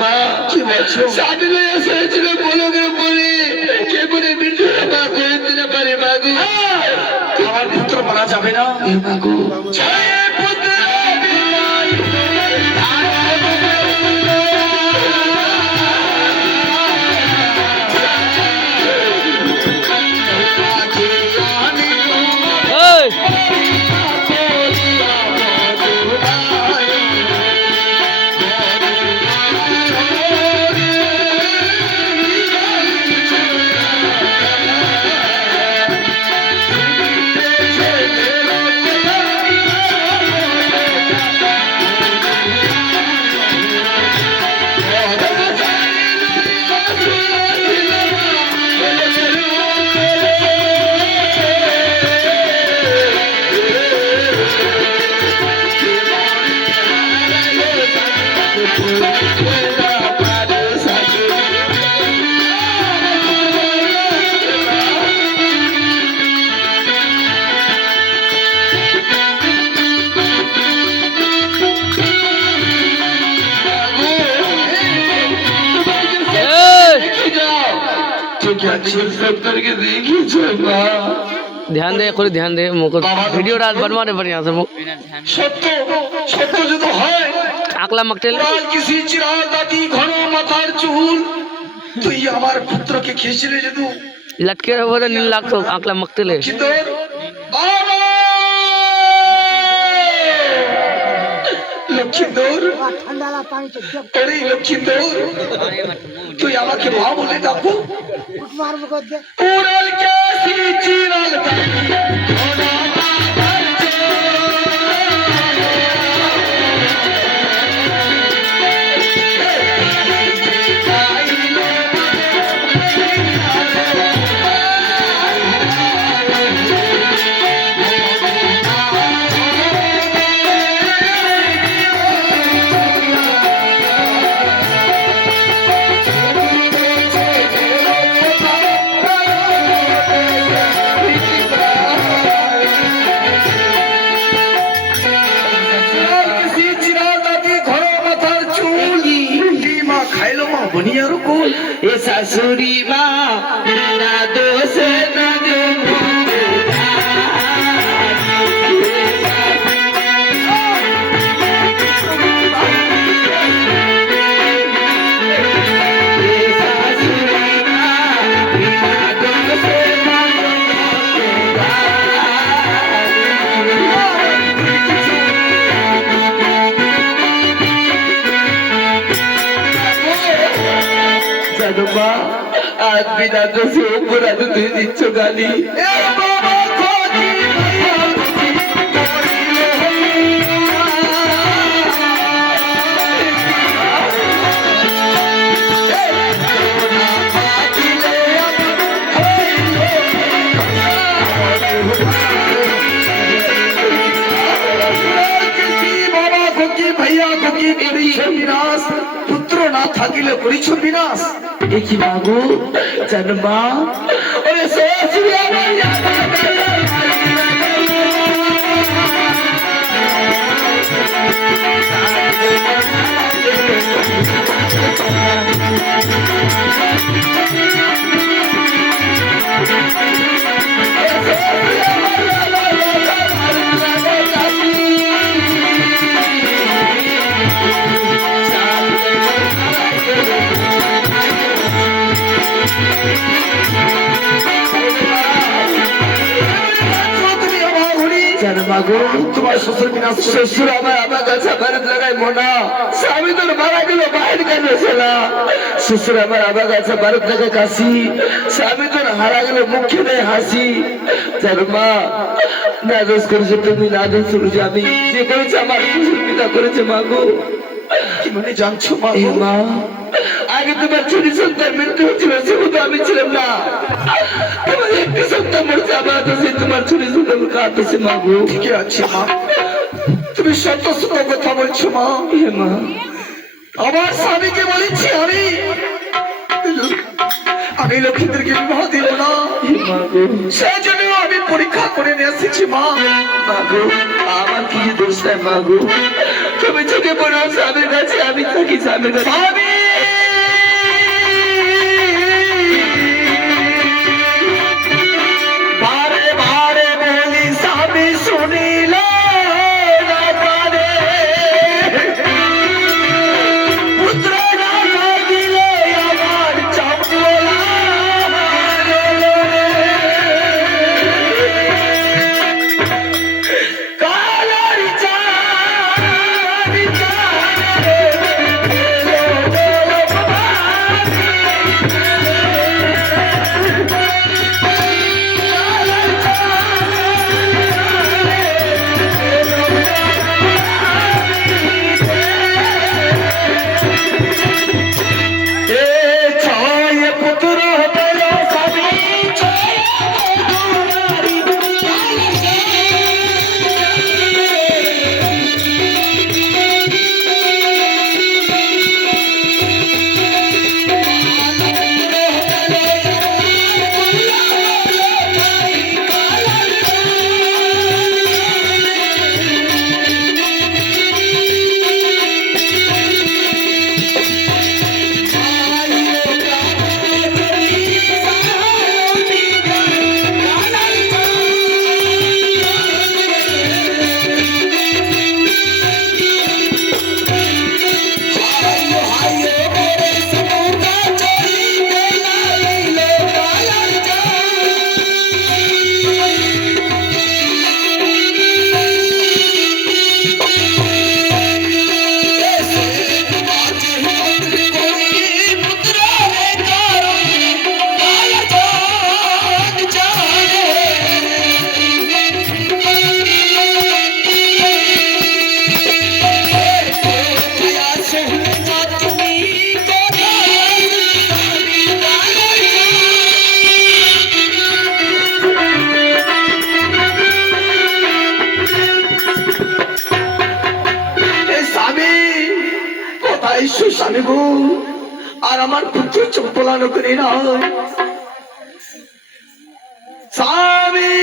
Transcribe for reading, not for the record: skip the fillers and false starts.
মা কি বলছো সাথে এসেছিল বলকের পরে কে করে মৃত্যু মা করে দিতে পারে মাগু আমার পুত্র মারা যাবে না মাগু ध्यान दे कोई ध्यान दे मुको वीडियो डाल बनवाने बढ़िया से मुक सत्य सत्य जो तो है आकला मकटेल किसी चिराग दाती घनो माथार चूल तो ये हमारे पुत्र के खींचले जो तू लटके रहो तो नील लाख तो आकला मकटेल है चितोर बाबा लक्ष्मीदोर ঠান্ডালা পানি চে अरे लक्ष्मीदोर तू यामा के मां बोले डाकू মারব কর দে उड़ल के सी चिराग दाती घनो माथार बनिया रुको ए सासुरी माँ ना दोष ना दे आज बिना से ऊपर आज तुझे दिच्छो गाली भैया को की विनाश पुत्र ना থাকিলে করিছ বিনাশ একই মাগো জন্মা ওরে শেষরি আমার তোমার শ্বশুর বিনাশ শ্বশুর আমার কাছে ভারত লাগাই মোনা স্বামী তোর মারা গেল বাইরে কেন ছেলা শ্বশুর আমার কাছে ভারত লাগাই কাশি স্বামী তোর হারা গেল মুখে নেই হাসি জানো মা না দোষ করেছো তুমি না দোষ করেছো আমি যে করেছে আমার শ্বশুর পিতা করেছে মাগো কি মনে জানছো মা আগে তোমার ছোট সন্তান মৃত্যু হচ্ছিল সেও তো আমি ছিলাম না তোমার একটি সন্তান মরছে আমার কাছে তোমার ছোট সন্তান কাঁদতেছে মাগো ঠিকই আছে মা তুমি সত্য সত্য কথা বলছো মা মা আমার স্বামীকে বলেছি আমি লক্ষ্মীদেরকে বিবাহ দিব না সেই জন্য আমি পরীক্ষা করে নিয়ে এসেছি মা মাগো আমার কি দোষ নাই মাগো তুমি চোখে পড়ো স্বামীর কাছে, আমি থাকি স্বামীর কাছে। স্বামী বারে বারে বলি স্বামী শুনিল না কানে, পুত্র না থাকিলে আমার চম্পলা কালার চাঁদ চাঁদে এ ছয় পুত্র হল স্বামী কোথায় সুস্বামী গো, আর আমার পুত্র চম্পলা নগরী নয় স্বামী।